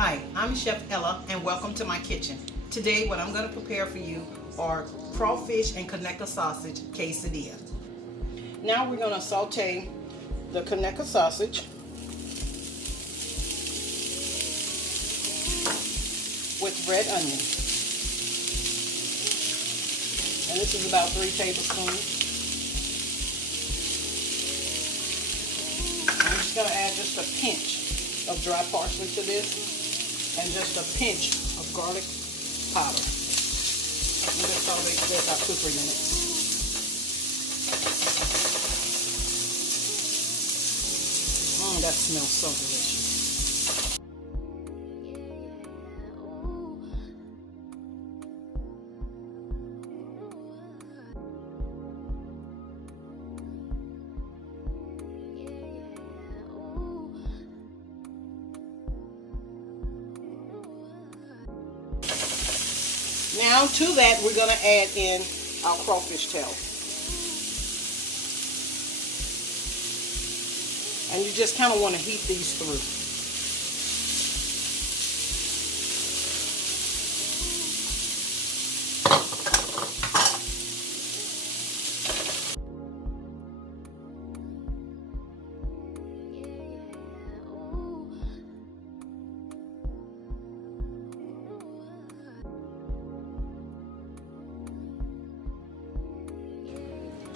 Hi, I'm Chef Ella and welcome to my kitchen. Today what I'm going to prepare for you are crawfish and Conecuh sausage quesadilla. Now we're going to saute the Conecuh sausage with red onion. And this is about 3 tablespoons. I'm just going to add just a pinch of dry parsley to this and just a pinch of garlic powder. I'm going to saute this about 2-3 minutes. That smells so delicious. Now to that we're going to add in our crawfish tail. And you just kind of want to heat these through.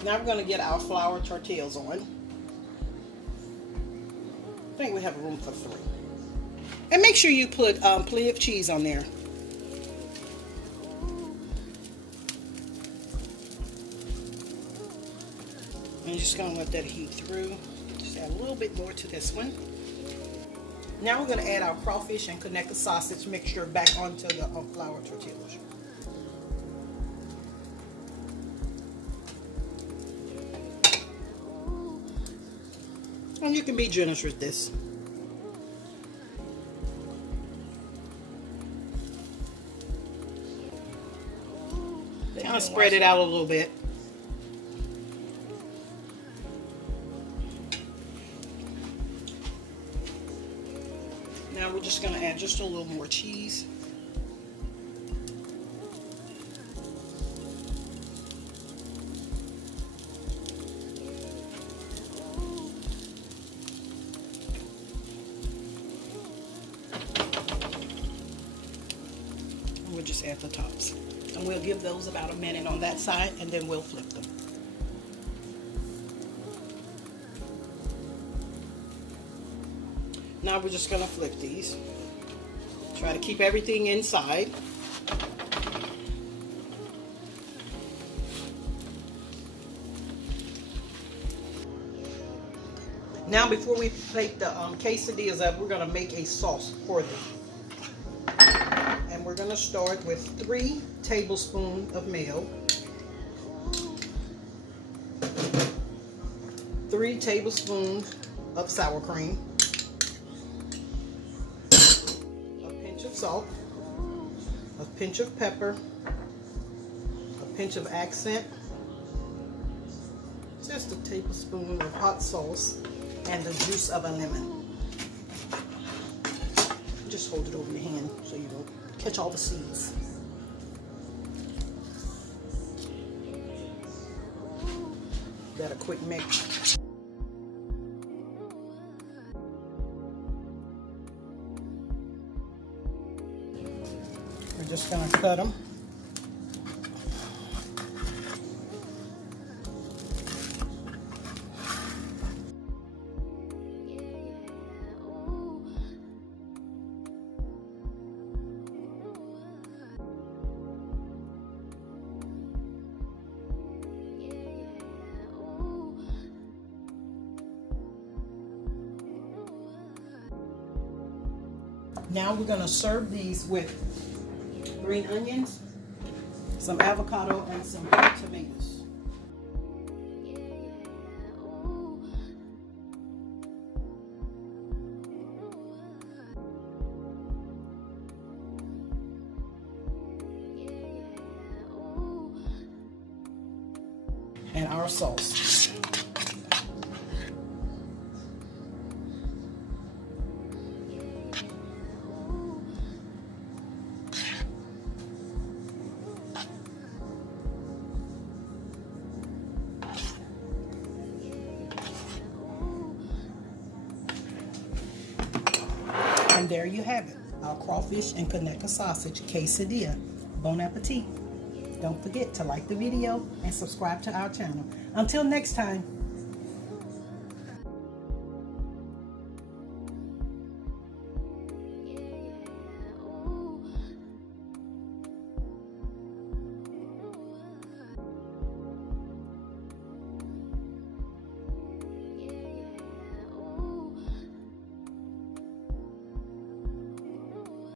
Now we're going to get our flour tortillas on. I think we have room for 3. And make sure you put plenty of cheese on there. And you're just going to let that heat through. Just add a little bit more to this one. Now we're going to add our crawfish and Conecuh sausage mixture back onto the flour tortillas. And you can be generous with this. Kind of spread it out a little bit. Now we're just going to add just a little more cheese. We'll just add the tops. And we'll give those about a minute on that side and then we'll flip them. Now we're just going to flip these. Try to keep everything inside. Now before we plate the quesadillas up, we're going to make a sauce for them. We're going to start with 3 tablespoons of milk, 3 tablespoons of sour cream, a pinch of salt, a pinch of pepper, a pinch of accent, just a tablespoon of hot sauce, and the juice of a lemon. Just hold it over your hand so you don't catch all the seeds. Got a quick mix. We're just going to cut them. Now we're going to serve these with green onions, some avocado, and some tomatoes. And our sauce. And there you have it, our crawfish and Conecuh sausage quesadilla. Bon appetit. Don't forget to like the video and subscribe to our channel. Until next time.